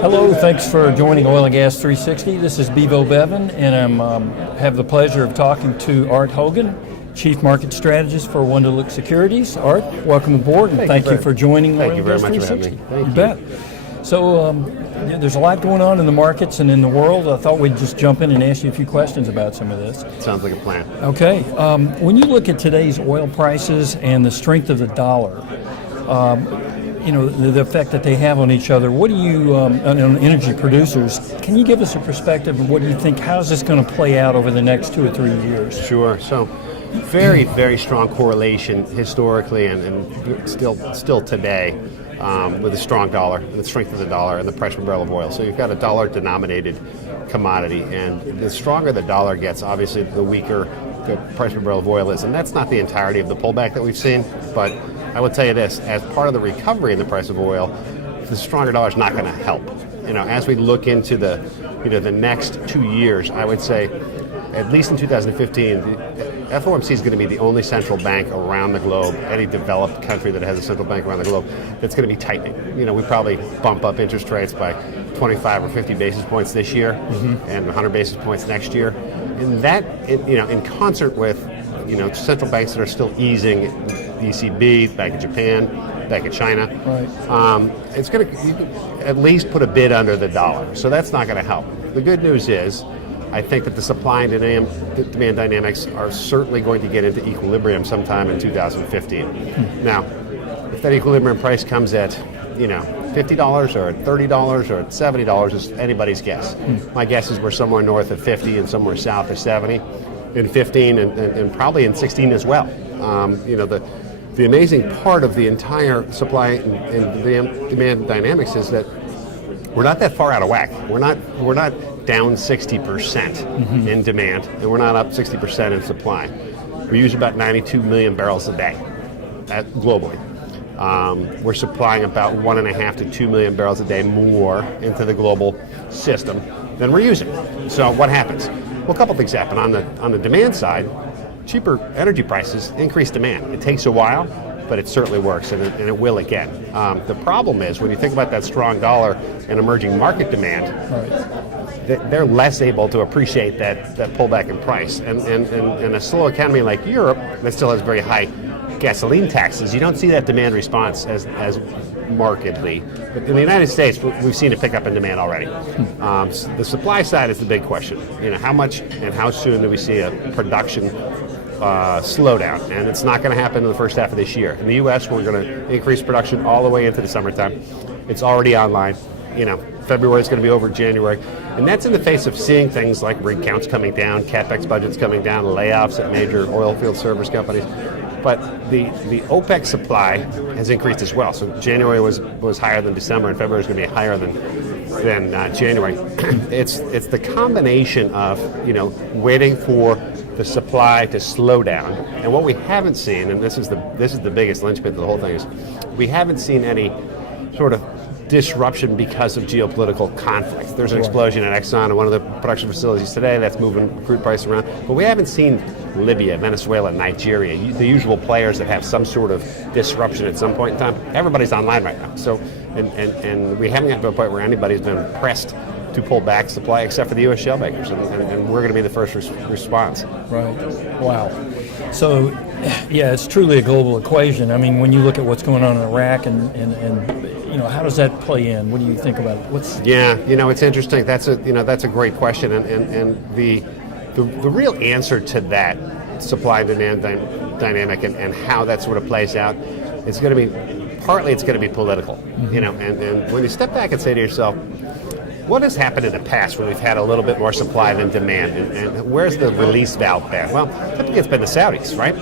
Hello, thanks for joining Oil and Gas 360. This is Bevo Bevan, and I have the pleasure of talking to Art Hogan, Chief Market Strategist for Wunderlich Securities. Art, welcome aboard, and thank you for joining Oil and Gas 360. Thank you very much for having me. You bet. So there's a lot going on in the markets and in the world. I thought we'd just jump in and ask you a few questions about some of this. Sounds like a plan. Okay. When you look at today's oil prices and the strength of the dollar, you know, the effect that they have on each other, what do you, on energy producers, can you give us a perspective of what do you think, how is this going to play out over the next 2 or 3 years? Sure. So very, very strong correlation historically and still today with the strong dollar, the strength of the dollar, and the price per barrel of oil. So you've got a dollar-denominated commodity, and the stronger the dollar gets, obviously the weaker the price per barrel of oil is. And that's not the entirety of the pullback that we've seen, but I will tell you this, as part of the recovery in the price of oil, the stronger dollar is not going to help. You know, as we look into the next 2 years, I would say, at least in 2015, the FOMC is going to be the only central bank around the globe, any developed country that has a central bank around the globe, that's going to be tightening. You know, we probably bump up interest rates by 25 or 50 basis points this year, and 100 basis points next year. And that, in concert with, central banks that are still easing, ECB, Bank of Japan, Bank of China, right. It's going to at least put a bid under the dollar. So that's not going to help. The good news is, I think that the supply and demand dynamics are certainly going to get into equilibrium sometime in 2015. Now, if that equilibrium price comes at, $50 or $30 or $70 is anybody's guess. My guess is we're somewhere north of 50 and somewhere south of 70 in 15 and probably in 16 as well. The amazing part of the entire supply and demand dynamics is that we're not that far out of whack. We're not down 60% in demand, and we're not up 60% in supply. We use about 92 million barrels a day globally. We're supplying about 1.5 to 2 million barrels a day more into the global system than we're using. So what happens? Well, a couple things happen. On the demand side, cheaper energy prices increase demand. It takes a while, but it certainly works, and it will again. The problem is, when you think about that strong dollar and emerging market demand, they're less able to appreciate that pullback in price. And a slow economy like Europe, that still has very high gasoline taxes, you don't see that demand response as markedly. But in the United States, we've seen a pickup in demand already. The supply side is the big question. How much and how soon do we see a production slowdown? And it's not going to happen in the first half of this year. In the U.S., we're going to increase production all the way into the summertime. It's already online. February is going to be over January. And that's in the face of seeing things like rig counts coming down, CapEx budgets coming down, layoffs at major oil field service companies. But the OPEC supply has increased as well. So January was higher than December, and February is going to be higher than January. It's the combination of waiting for the supply to slow down, and what we haven't seen, and this is the biggest linchpin to the whole thing, is we haven't seen any sort of disruption because of geopolitical conflict. There's an explosion at Exxon in one of the production facilities today that's moving crude price around, but we haven't seen Libya, Venezuela, Nigeria, the usual players that have some sort of disruption at some point in time. Everybody's online right now. So, and we haven't gotten to a point where anybody's been pressed to pull back supply except for the U.S. shale makers, and we're going to be the first response. Right. Wow. So, yeah, it's truly a global equation. I mean, when you look at what's going on in Iraq and how does that play in? What do you think about it? It's interesting. That's a great question, and the real answer to that supply and demand dynamic and how that sort of plays out, it's going to be political. And when you step back and say to yourself, what has happened in the past when we've had a little bit more supply than demand, and where's the release valve been? Well, typically it's been the Saudis, right?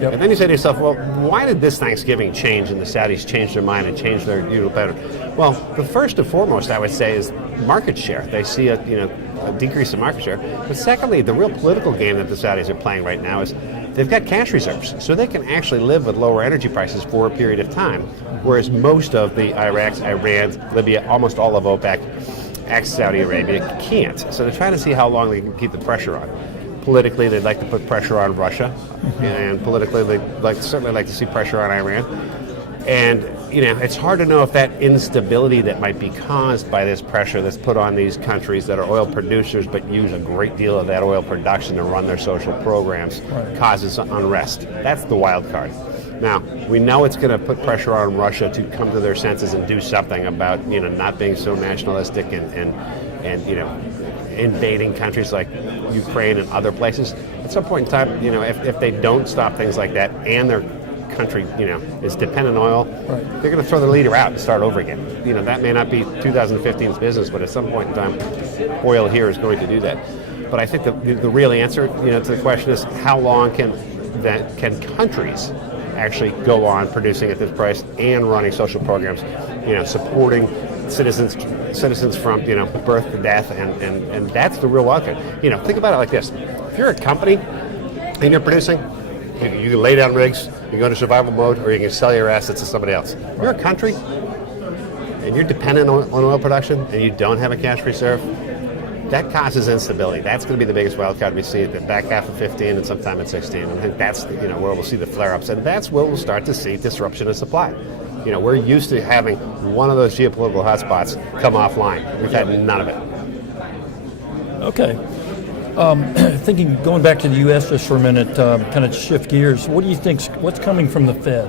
Yep. And then you say to yourself, well, why did this Thanksgiving change and the Saudis change their mind and change their usual pattern? Well, the first and foremost, I would say, is market share. They see a decrease in market share. But secondly, the real political game that the Saudis are playing right now is they've got cash reserves, so they can actually live with lower energy prices for a period of time, whereas most of the Iraqs, Irans, Libya, almost all of OPEC, ex Saudi Arabia can't. So they're trying to see how long they can keep the pressure on. Politically, they'd like to put pressure on Russia, and politically, they'd certainly like to see pressure on Iran. And it's hard to know if that instability that might be caused by this pressure that's put on these countries that are oil producers but use a great deal of that oil production to run their social programs causes unrest. That's the wild card. Now, we know it's going to put pressure on Russia to come to their senses and do something about not being so nationalistic and invading countries like Ukraine and other places. At some point in time, if they don't stop things like that and their country, is dependent on oil, they're going to throw the leader out and start over again. That may not be 2015's business, but at some point in time, oil here is going to do that. But I think the real answer, to the question is how long can countries actually go on producing at this price and running social programs, supporting citizens from birth to death, and that's the real wild card. Think about it like this: if you're a company and you're producing, you can lay down rigs, you can go into survival mode, or you can sell your assets to somebody else. If you're a country and you're dependent on oil production and you don't have a cash reserve, that causes instability. That's going to be the biggest wild card we see at the back half of 15 and sometime in 16. And I think that's where we'll see the flare-ups, and that's where we'll start to see disruption of supply. We're used to having one of those geopolitical hotspots come offline. We've had none of it. Okay. Going back to the U.S. just for a minute, kind of shift gears. What do you think? What's coming from the Fed?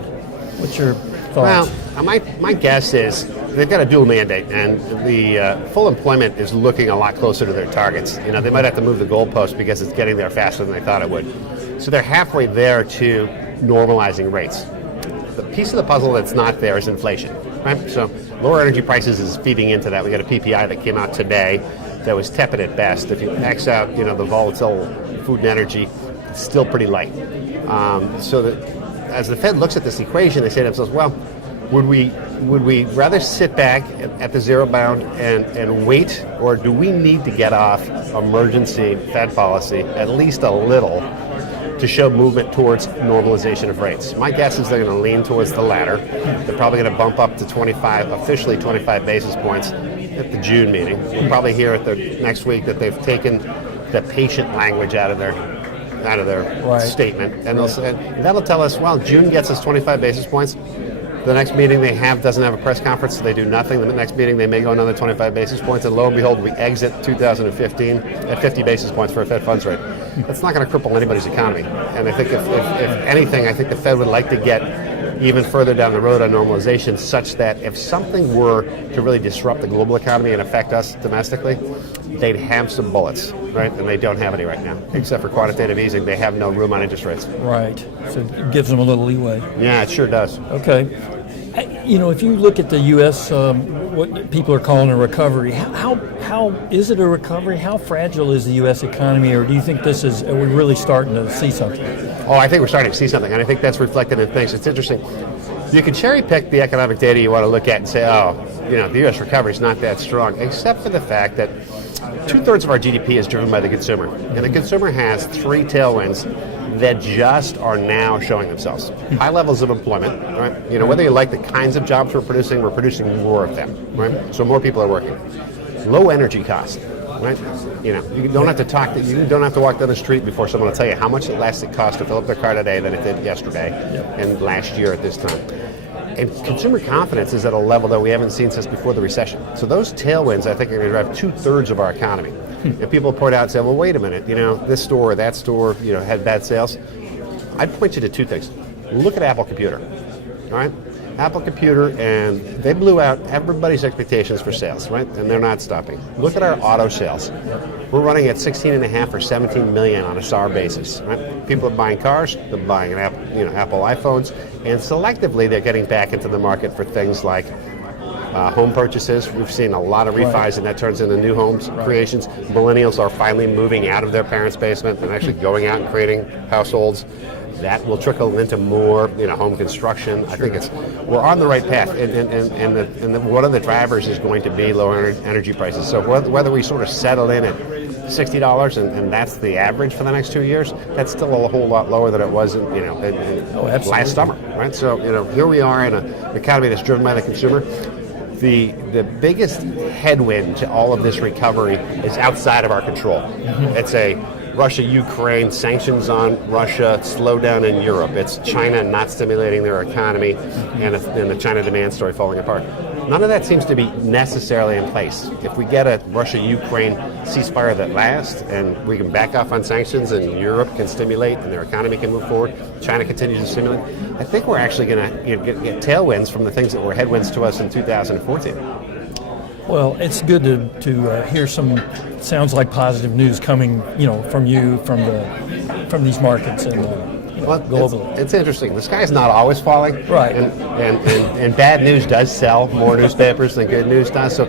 What's your thoughts? Well, my guess is they've got a dual mandate, and the full employment is looking a lot closer to their targets. They might have to move the goalpost because it's getting there faster than they thought it would. So they're halfway there to normalizing rates. The piece of the puzzle that's not there is inflation, right? So lower energy prices is feeding into that. We got a PPI that came out today that was tepid at best. If you X out, the volatile food and energy, it's still pretty light. So that as the Fed looks at this equation, they say to themselves, well, would we rather sit back at the zero bound and wait, or do we need to get off emergency Fed policy at least a little to show movement towards normalization of rates? My guess is they're going to lean towards the latter. They're probably going to bump up to officially 25 basis points at the June meeting. We'll probably hear at the next week that they've taken the patient language out of their statement, and that'll tell us, well, June gets us 25 basis points. The next meeting they have doesn't have a press conference, so they do nothing. The next meeting they may go another 25 basis points, and lo and behold, we exit 2015 at 50 basis points for a Fed funds rate. That's not going to cripple anybody's economy. And I think if anything, I think the Fed would like to get even further down the road on normalization, such that if something were to really disrupt the global economy and affect us domestically, they'd have some bullets, right? And they don't have any right now. Except for quantitative easing, they have no room on interest rates. Right. So it gives them a little leeway. Yeah, it sure does. Okay. If you look at the U.S., what people are calling a recovery, how is it a recovery? How fragile is the U.S. economy, or do you think are we really starting to see something? Oh, I think we're starting to see something, and I think that's reflected in things. It's interesting. You can cherry pick the economic data you want to look at and say, the U.S. recovery is not that strong, except for the fact that 2/3 of our GDP is driven by the consumer, and the consumer has three tailwinds that just are now showing themselves. High levels of employment, right? Whether you like the kinds of jobs we're producing more of them, right? So more people are working. Low energy cost, right? You don't have to walk down the street before someone will tell you how much it cost to fill up their car today than it did yesterday and last year at this time. And consumer confidence is at a level that we haven't seen since before the recession. So those tailwinds, I think, are going to drive 2/3 of our economy. And people point out and say, well, wait a minute, this store or that store, had bad sales. I'd point you to two things. Look at Apple Computer, all right? Apple Computer, and they blew out everybody's expectations for sales, right? And they're not stopping. Look at our auto sales. We're running at 16.5 or 17 million on a SAR basis, right? People are buying cars, they're buying Apple iPhones, and selectively they're getting back into the market for things like home purchases. We've seen a lot of refis, and that turns into new homes creations. Millennials are finally moving out of their parents' basement and actually going out and creating households. That will trickle into more, home construction. I think we're on the right path, and one of the drivers is going to be lower energy prices. So whether we sort of settle in at $60 and that's the average for the next 2 years, that's still a whole lot lower than it was in last summer, right? So here we are in an economy that's driven by the consumer. The biggest headwind to all of this recovery is outside of our control. It's a Russia-Ukraine, sanctions on Russia, slowdown in Europe. It's China not stimulating their economy, and the China demand story falling apart. None of that seems to be necessarily in place. If we get a Russia-Ukraine ceasefire that lasts, and we can back off on sanctions, and Europe can stimulate, and their economy can move forward, China continues to stimulate, I think we're actually going to get tailwinds from the things that were headwinds to us in 2014. Well, it's good to hear some, sounds like positive news coming, from you, from these markets and globally. It's interesting. The sky's not always falling, right? And bad news does sell more newspapers than good news does. So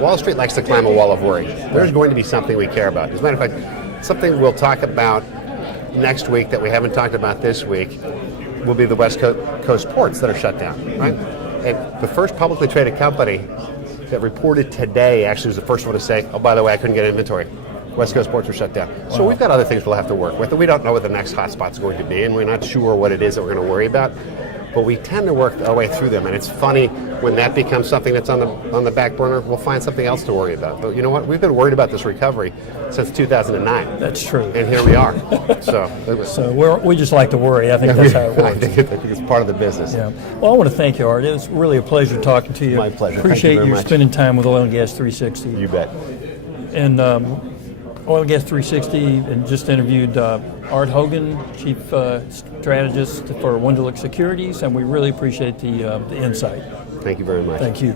Wall Street likes to climb a wall of worry. There's going to be something we care about. As a matter of fact, something we'll talk about next week that we haven't talked about this week will be the West Coast ports that are shut down, right? And the first publicly traded company that reported today actually was the first one to say, oh, by the way, I couldn't get inventory. West Coast ports were shut down. So we've got other things we'll have to work with. We don't know what the next hotspot's going to be, and we're not sure what it is that we're going to worry about. But we tend to work our way through them, and it's funny when that becomes something that's on the back burner, we'll find something else to worry about. But you know what? We've been worried about this recovery since 2009. That's true. And here we are. So we just like to worry. I think that's how it works. I think it's part of the business. Yeah. Well, I want to thank you, Art. It was really a pleasure talking to you. My pleasure. Appreciate Thank you very you much. spending time with Oil and Gas 360. You bet. And Oil and Gas 360 and just interviewed Art Hogan, Chief Strategist for Wunderlich Securities, and we really appreciate the insight. Thank you very much. Thank you.